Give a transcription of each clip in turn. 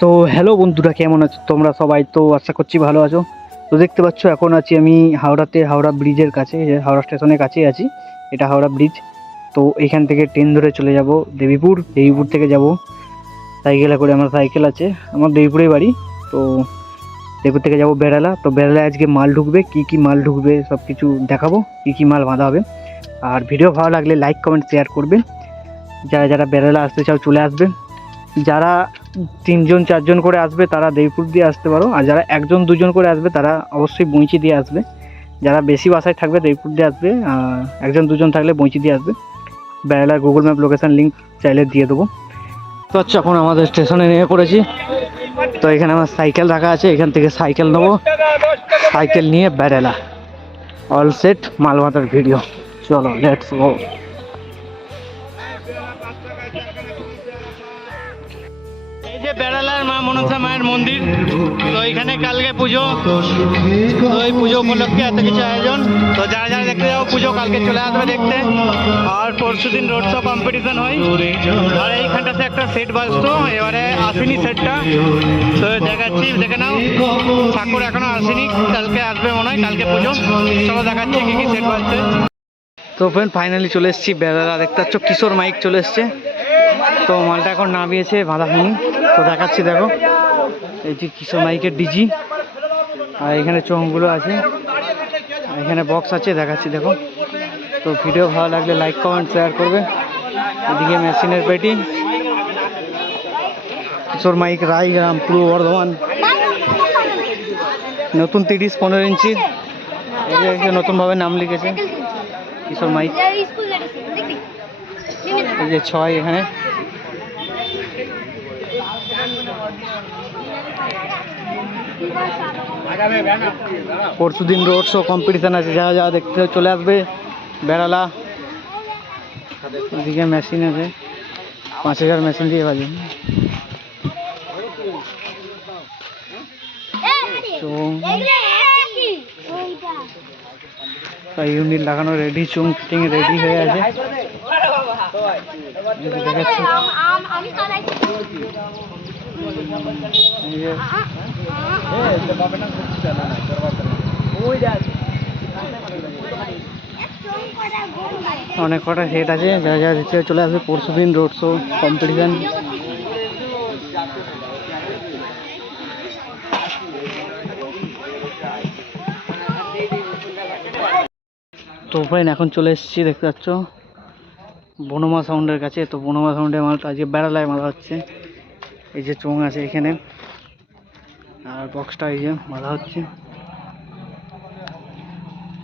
তো হ্যালো বন্ধুরা, কেমন আছো? তোমরা সবাই তো আশা করছি ভালো আছো। তো দেখতে পাচ্ছ, এখন আছি আমি হাওড়াতে, হাওড়া ব্রিজের কাছে হাওড়া স্টেশনের কাছেই আছি। এটা হাওড়া ব্রিজ। তো এখান থেকে ট্রেন ধরে চলে যাব দেবীপুর। দেবীপুর থেকে যাব। সাইকেলে করে আমার সাইকেল আছে। আমার দেবীপুরেই বাড়ি। তো দেবীপুর থেকে যাব বেড়ালা। তো বেড়ালায় আজকে মাল ঢুকবে, কি কি মাল ঢুকবে সব কিছু দেখাবো, কি কি মাল বাঁধা হবে। আর ভিডিও ভালো লাগলে লাইক কমেন্ট শেয়ার করবে। যারা যারা বেড়ালা আসতে চাও চলে আসবে। যারা তিনজন, চারজন করে আসবে তারা দেবীপুর দিয়ে আসতে পারো। আর যারা একজন, দুজন করে আসবে তারা অবশ্যই বইচি দিয়ে আসবে। যারা বেশি বাসায় থাকবে দেবীপুর দিয়ে আসবে একজন, দুজন থাকলে বইচি দিয়ে আসবে। বেড়ালার গুগল ম্যাপ লোকেশান লিঙ্ক চাইলে দিয়ে দেবো। তো হচ্ছে এখন আমাদের স্টেশনে নেমে পড়েছি। তো এখানে আমার সাইকেল রাখা আছে, এখান থেকে সাইকেল নেব। সাইকেল নিয়ে বেড়ালা। অল সেট মালমাতার ভিডিও চলো লেটস গো মনসা মায়ের মন্দির। তো এখানে কালকে পুজো। তো এই পুজো উপলক্ষে এত কিছু আয়োজন। তো যারা যারা দেখতে যাব পুজো কালকে চলে আসবে দেখতে। আর পরশু দিন রোড শো কম্পিটিশন হয়। আর এইখানটাতে একটা সেট বাজতো। এবারে আসেনি সেটটা তো দেখাচ্ছি, দেখে নাও। ঠাকুর এখনও আসেনি। কালকে আসবে মনে হয়, কালকে পুজো। চলো দেখাচ্ছি কি কি সেট বাজছে। তো ফ্রেন্ড ফাইনালি চলে এসেছি। বেড়ালা দেখতে পাচ্ছ কিশোর মাইক চলে এসছে। তো মালটা এখন নামিয়েছে বাঁধা হয়নি তো দেখাচ্ছি, দেখো। এই যে কিশোর মাইকের ডিজি। আর এখানে চোঙগুলো আছে। এখানে বক্স আছে, দেখাচ্ছি, দেখো। তো ভিডিও ভালো লাগলে লাইক, কমেন্ট, শেয়ার করবে। এদিকে মেশিনের পেটি। কিশোর মাইক রায়গ্রাম পূর্ব বর্ধমান। নতুন তিরিশ পনেরো ইঞ্চি। নতুনভাবে নাম লিখেছে। কিশোর মাইক। এই যে ছয় এখানে। পরশু দিন রোড শো কম্পিটিশান আছে যারা যারা দেখতে চলে আসবে বেড়ালা। এদিকে মেশিন আছে পাঁচ হাজার মেশিন দিয়ে চোং ইউনিট লাগানো রেডি চুং ফিটিং রেডি হয়ে আছে এই যে দেখাচ্ছি এই যে অনেক কটা হেড আছে, যা যা দিচ্ছে চলে আসবে পরশু দিন রোড শো কম্পিটিশান তো ফ্রেন্ড এখন চলে এসেছি, দেখতে পাচ্ছ? বনমা সাউন্ডের কাছে। তো বনমা সাউন্ডের মালটা আজকে বেড়ালায় মারা হচ্ছে। এই যে চোঙ আছে এখানে। আর বক্সটা এই যে বাঁধা হচ্ছে।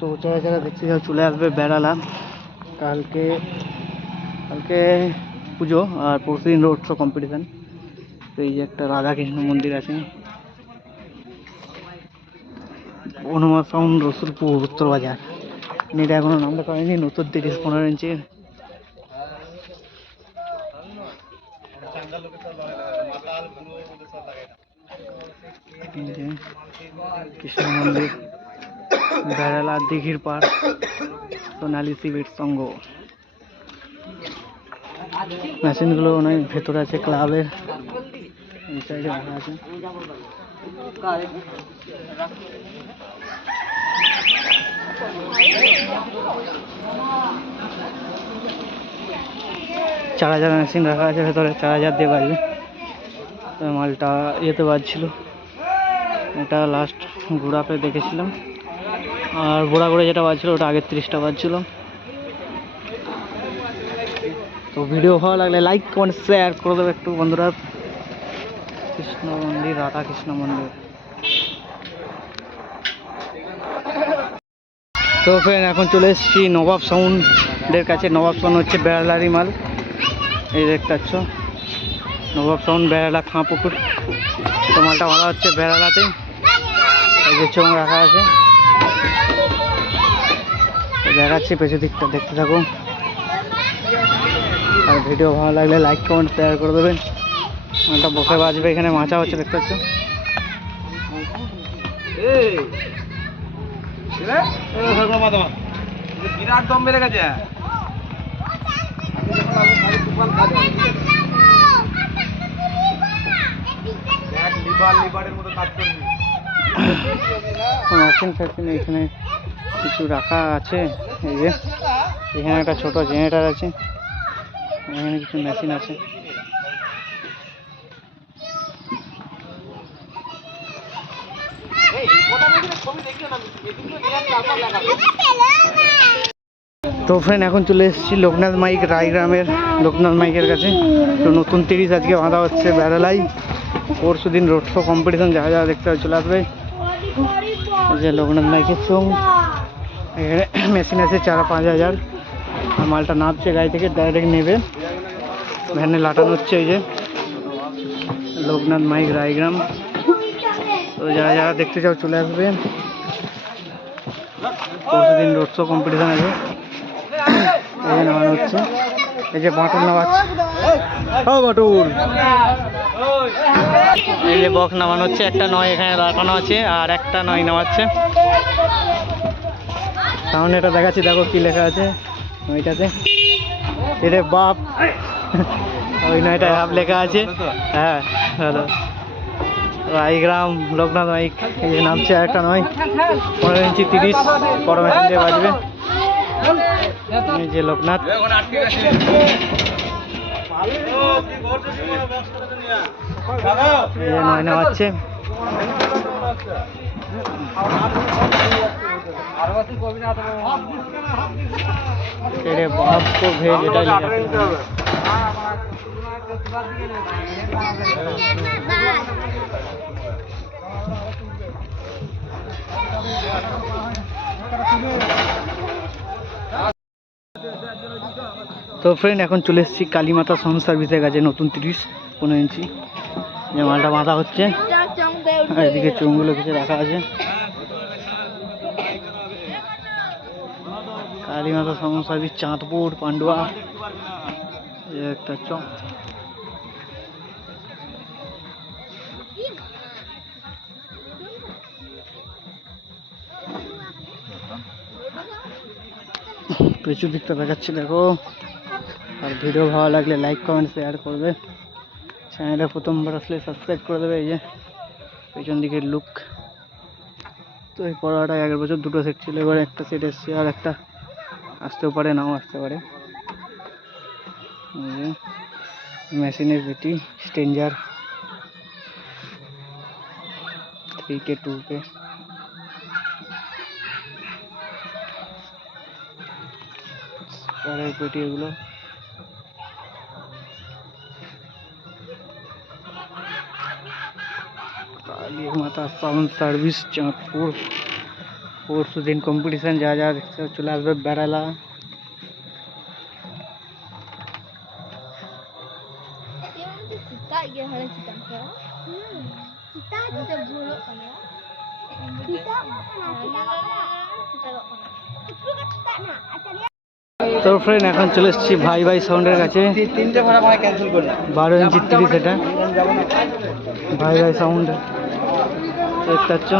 তো যারা যারা দেখতে যাও চলে আসবে বেড়ালা। কালকে কালকে পুজো আর পরশুদিন রোড শো কম্পিটিশান তো এই যে একটা রাধাকৃষ্ণ মন্দির আছে। অনুমা সাউন্ড রসুলপুর উত্তর বাজার এটা এখনও নামটা করেনি নতুন তিরিশ পনেরো ইঞ্চির এই যে কৃষ্ণ মন্দির, বেড়ালা দিঘির পার সোনালি সিভিট সঙ্গ। মেশিনগুলো অনেক ভেতরে আছে, ক্লাবের। এই সাইডে আছে। চার হাজার মেশিন রাখা আছে ভেতরে চার হাজার দিয়ে বাজবে মালটা ইয়েতে বাজছিল। এটা লাস্ট ঘোড়াপে দেখেছিলাম। আর ঘোড়া করে যেটা বাজছিল ওটা আগের তিরিশটা বাজছিল। তো ভিডিও ভালো লাগলে লাইক কমেন্ট শেয়ার করে দেবে একটু বন্ধুরা। কৃষ্ণ মন্দির রাধা কৃষ্ণ মন্দির। তো ফ্রেন্ড এখন চলে এসেছি নবাব সাউন্ডের কাছে। নবাব সাউন্ড হচ্ছে বেড়ালারি মাল। এই দেখতে পাচ্ছ। নবাব সাউন্ড, বেড়ালা, খাঁ পুকুর। তো মালটা মারা হচ্ছে বেড়ালাতে। চোঙ রাখা আছে। দেখাচ্ছি পেছু দিকটা দেখতে থাকুন। আর ভিডিও ভালো লাগলে লাইক কমেন্ট শেয়ার করে দেবেন। মালটা বসে বাজবে এখানে মাচা হচ্ছে দেখতে পাচ্ছ? বিরাট দম বেড়ে গেছে। লিভারের মতো কাজ করবি। মেশিন ফ্যাশিন এখানে কিছু রাখা আছে, এই যে, এখানে একটা ছোট জেনারেটার আছে, এখানে কিছু মেশিন আছে। তো ফ্রেন্ড এখন চলে এসেছি লোকনাথ মাইক, রায়গ্রামের লোকনাথ মাইকের কাছে। তো নতুন তিরিশ, আজকে বাঁধা হচ্ছে বেড়ালাই। পরশু দিন রোড শো কম্পিটিশন যা যা দেখতে হবে, চলে আসবে। যে লোকনাথ মাইকের সং এখানে মেশিন আছে চার পাঁচ হাজার আর মালটা নামছে গাড়ি থেকে ডাইরেক্ট নেবে ভ্যানে লাটানো হচ্ছে এই যে লোকনাথ মাইক রায়গ্রাম তো যারা যারা দেখতে চাও চলে আসবে পরশু দিন রোড শো কম্পিটিশন আছে এই যে নামানো হচ্ছে এই যে বাটুর নামাচ্ছে বাটুর এই যে বক্স নামানো হচ্ছে, একটা নয় এখানে রাখানো আছে আর একটা নয় নামাচ্ছে। সামনে এটা দেখাচ্ছি, দেখো কি লেখা আছে ওইটাতে এরে বাপ, ওই নয়টা হাফ লেখা আছে। হ্যাঁ হ্যালো। রায়গ্রাম, লোকনাথ মাইক, এই যে নামছে একটা নয়। পনেরো ইঞ্চি তিরিশ বড় মেশিন দিয়ে বাজবে যে লোকনাথ। নয় নামাচ্ছে তো ফ্রেন্ড এখন চলে এসেছি কালীমাতা সাউন্ড সার্ভিসের কাছে নতুন তিরিশ। পনেরো ইঞ্চি। যে মালটা বাঁধা হচ্ছে। আর এদিকে চুমগুলো কিছু রাখা আছে। Kalimata sound service Chandpur, Pandua. এই একটা চক। প্রচুর দিকটা দেখাচ্ছি, দেখো। আর ভিডিও ভালো লাগলে লাইক কমেন্ট শেয়ার করবে। চ্যানেলে প্রথমবার আসলে সাবস্ক্রাইব করে দেবে, এই যে পেছন দিকের লুক তো এই পড়াটা আগের বছর দুটো সেট ছিল, এবার একটা সেট এসছে আর একটা আসতেও পারে, নাও আসতে পারে। মেশিনের পেটি স্টেঞ্জার থ্রি কে টু কে পেটি এগুলো। কালী মাতা সাউন্ড সার্ভিস চাঁদপুর পরশু দিন কম্পিটিশন যা যা দেখতে হবে চলে আসবে Berala Kita iya hari kita ke. Hmm. Kita kita buluk kan ya. Kita kita Itu kan kita nak. Asalnya তো ফ্রেন্ড এখন চলে এসেছি ভাই ভাই সাউন্ডের কাছে তিনটে ভাড়া মানে ক্যান্সেল করলাম বারো ইঞ্চি তিরিশ এটা ভাই ভাই সাউন্ড দেখতে পাচ্ছ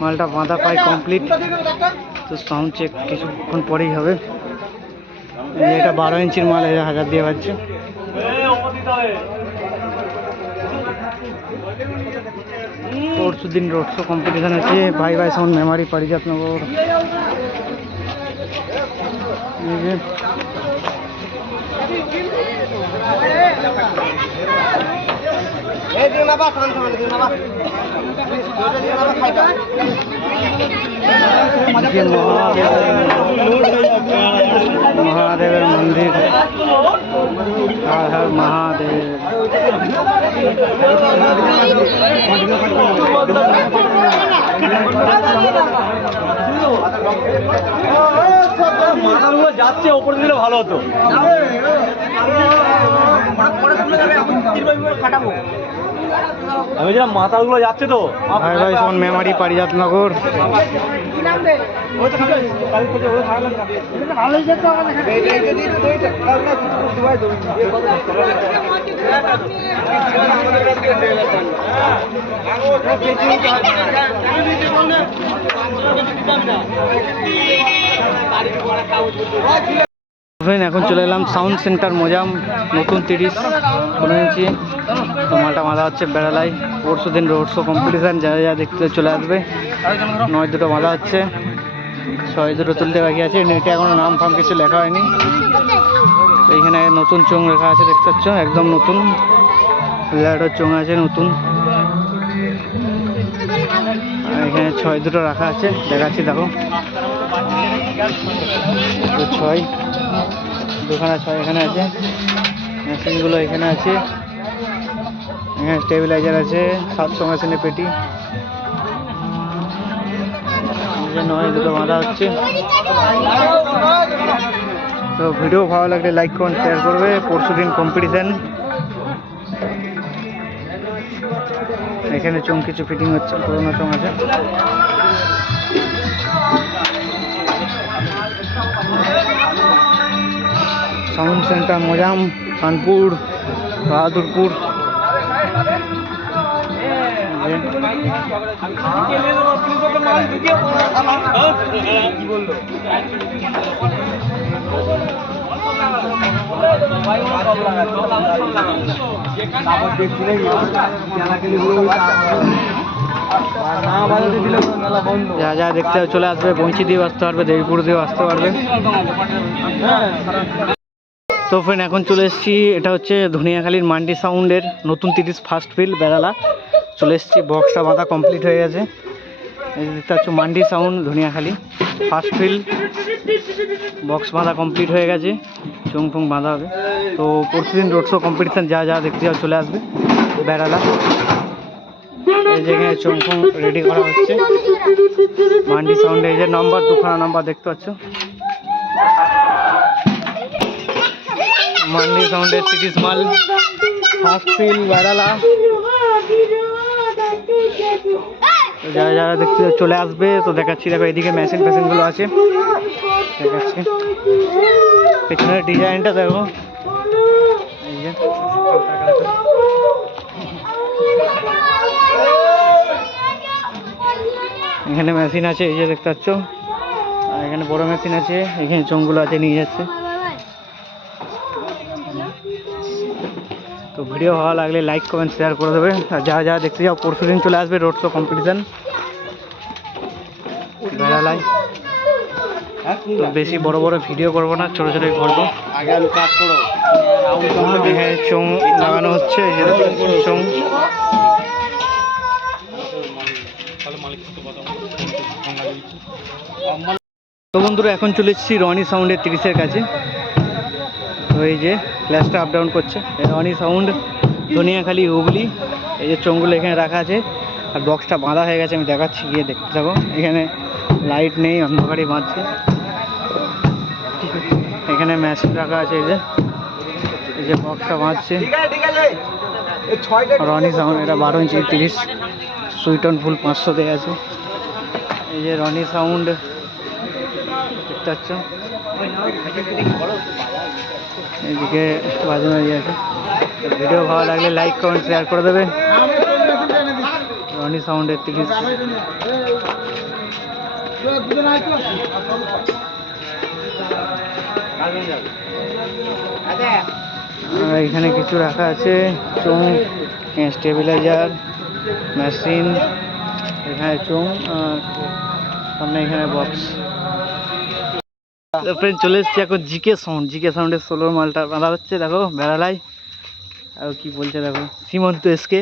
মালটা বাঁধা পায় কমপ্লিট তো সাউন্ড চেক কিছুক্ষণ পরেই হবে। এটা বারো ইঞ্চির মাল, এই হাজার দিয়ে পাচ্ছে পরশু দিন রোড শো কম্পিটিশন আছে। ভাই ভাই সাউন্ড মেমারি এই যে। এই দিও না মহাদেবের মন্দির। হর হর মহাদেব। মাথাগুলো যাচ্ছে ওপর দিলে ভালো হতো। আমি যেটা মাথাগুলো যাচ্ছে তো। ভাই ভাই শোন মেমারি পারিজাতনগর ফ্রেন্ড এখন চলে এলাম সাউন্ড সেন্টার মোজাম নতুন তিরিশ পনেরো ইঞ্চি। মালটা বাঁধা হচ্ছে বেড়ালাই। পরশু দিন রোড শো কম্পিটিশান যা যা দেখতে চলে আসবে। নয় দুটো বাঁধা হচ্ছে। ছয় দুটো তুলতে বাকি আছে। নেটে এখনও নাম ফাম কিছু লেখা হয়নি। এইখানে নতুন চোঙ লেখা আছে, দেখতে পাচ্ছ? একদম নতুন। লাইটের চোঙ আছে, নতুন। এখানে ছয় দুটো রাখা আছে। দেখাচ্ছি, দেখো। ছয়। দুখানা ছয় এখানে আছে। মেশিনগুলো এখানে আছে। এখানে স্টেবিলাইজার আছে সাতশো মেশিনের পেটি নয়, দুটো বাঁধা হচ্ছে। তো ভিডিও ভালো লাগলে লাইক কমেন্ট শেয়ার করবে। পরশু দিন কম্পিটিশান এখানে চোঙ কিছু ফিটিং হচ্ছে, পুরোনো চোঙ আছে। Sound centre Mozam, Kanpur, Bahadurpur. যে, যা, দেখতে চলে আসবে বঞ্চি দিয়েও আসতে পারবে, দেবীপুর দিয়েও আসতে পারবে। তো ফ্রেন্ড এখন চলে এসেছি, এটা হচ্ছে ধনিয়াখালীর মান্ডি সাউন্ডের নতুন তিরিশ ফার্স্ট ফিল বেড়ালা। চলে এসেছি বক্সটা বাঁধা কমপ্লিট হয়ে গেছে। দেখতে পাচ্ছ, Mandi sound Dhaniakhali. First fill box বাঁধা কমপ্লিট হয়ে গেছে, চোং ফোং বাঁধা হবে। তো পরশু দিন রোড শো কম্পিটিশান যা যা দেখতে যাও, চলে আসবে। বেড়ালা। এই জায়গায় চোং ফোং রেডি করা হচ্ছে। মান্ডি সাউন্ডে এই যে নাম্বার দুখানা নাম্বার দেখতে পাচ্ছ। মান্ডি সাউন্ডের তিরিশ মাল। First fill Berala. যারা যারা দেখতে চলে আসবে, তো দেখাচ্ছি, দেখো এদিকে মেশিন ফেশিনগুলো আছে। দেখাচ্ছি। পেছনের ডিজাইনটা দেখো। এখানে মেশিন আছে, এই যে দেখতে পাচ্ছ। আর এখানে বড় মেশিন আছে, এখানে চোঙগুলো আছে, নিয়ে যাচ্ছে তো ভিডিও ভালো লাগলে লাইক, কমেন্ট শেয়ার করে দেবে। আর যা যা দেখতে যাও পরশু দিন চলে আসবে রোড শো কম্পিটিশান তো বেশি বড় বড় ভিডিও করব না, ছোটো ছোটোই করব। চোং লাগানো হচ্ছে তো বন্ধুরা, এখন চলে এসেছি রনি সাউন্ডের তিরিশের কাছে। এই যে ফ্ল্যাশটা আপ ডাউন করছে। রনি সাউন্ড ধনিয়াখালি, হুগলি, এই যে চোঙগুলো এখানে রাখা আছে। আর বক্সটা বাঁধা হয়ে গেছে, আমি দেখাচ্ছি, গিয়ে দেখতে থাকো। এখানে লাইট নেই, অন্ধকারই বাঁধছে। এখানে মেশিন রাখা আছে, এই যে। এই যে বক্সটা বাঁধছে। ছয়টা রনি সাউন্ড এটা বারো ইঞ্চি তিরিশ। সুইটন ফুল পাঁচশো দেওয়া আছে। এই যে রনি সাউন্ড দেখতে পাচ্ছ? এইদিকে বাজে বাজে আছে। ভিডিও ভালো লাগলে লাইক কমেন্ট শেয়ার করে দেবে। রনি সাউন্ডের তিরিশ আর এখানে কিছু রাখা আছে। চোং স্টেবিলাইজার মেশিন এখানে চোং আর সামনে এখানে বক্স তো ফ্রেন্ড চলে এসেছি এখন জিকে সাউন্ড জিকে সাউন্ডের ষোলোর মালটা বাঁধা হচ্ছে দেখো বেড়ালাই আর কি বলছে দেখো সীমন্ত এসকে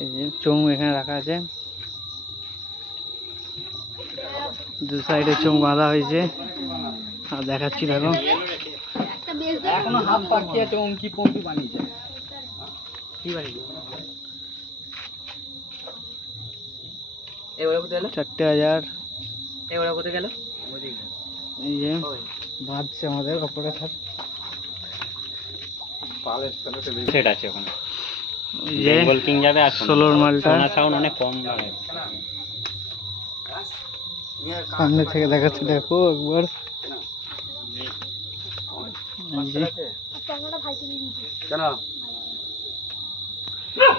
এই যে চোং এখানে রাখা আছে। দু সাইডে চোখ বাঁধা হয়েছে। আর দেখাচ্ছি দেখো। এখনও হাফ বাকি আছে অঙ্কি পম্পি বানিয়েছে? কি বানিয়েছে? এবারে কোথায় গেল? চারটে হাজার। এবারে কোথায় গেল? এই যে বাঁধছে আমাদের কাপড়ে থাক। সেট আছে ওখানে। যে কিং যাবে আর ষোলোর মালটা। সোনা সাউন্ড অনেক কম দামে। সামনে থেকে দেখাচ্ছি দেখো একবার।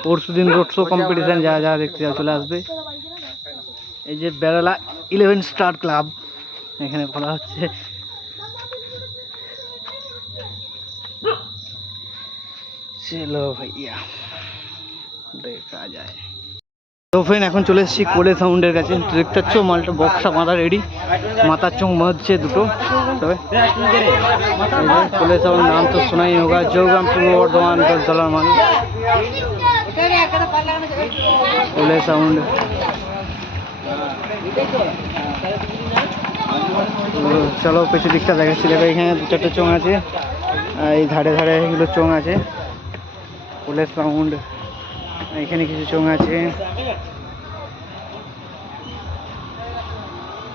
পরশু দিন রোড শো কম্পিটিশন যা যা দেখতে চলে আসবে। এই যে বেড়ালা ইলেভেন স্টার ক্লাব এখানে বলা হচ্ছে। চলো ভাইয়া, দেখা যায়। তো ফ্রেন্ড এখন চলে এসেছি কোলে সাউন্ডের কাছে। দেখতে পাচ্ছ, মালটা বক্সা মাথা রেডি মাথার চোখ মারছে দুটো। তবে কোলে সাউন্ড নাম তো শোনাই হোগা জৌগ্রাম পূর্ব বর্ধমান দশ দলার মানুষ। কোলে সাউন্ড চলো পেছু দিকটা দেখাচ্ছি দেখো এখানে দু চারটে চোঙ আছে। এই ধারে ধারে এগুলো চোঙ আছে। কোলে সাউন্ড এখানে কিছু চোঙ আছে।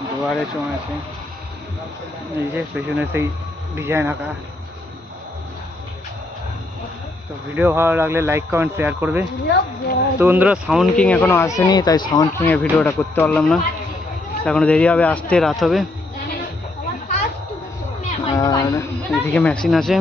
দুয়ারে চোঙ আছে। এই যে পেছনে সেই ডিজাইন আঁকা। তো ভিডিও ভালো লাগলে লাইক কমেন্ট শেয়ার করবে। তো বন্ধুরা সাউন্ড কিং এখনও আসেনি তাই সাউন্ড কিং এর ভিডিওটা করতে পারলাম না। এখনও দেরি হবে আসতে রাত হবে। আর এদিকে মেশিন আছে।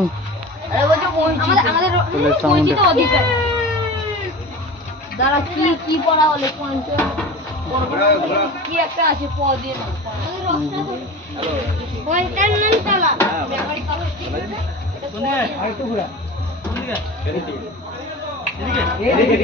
সাউন্ড দাঁড়া কি কি পড়া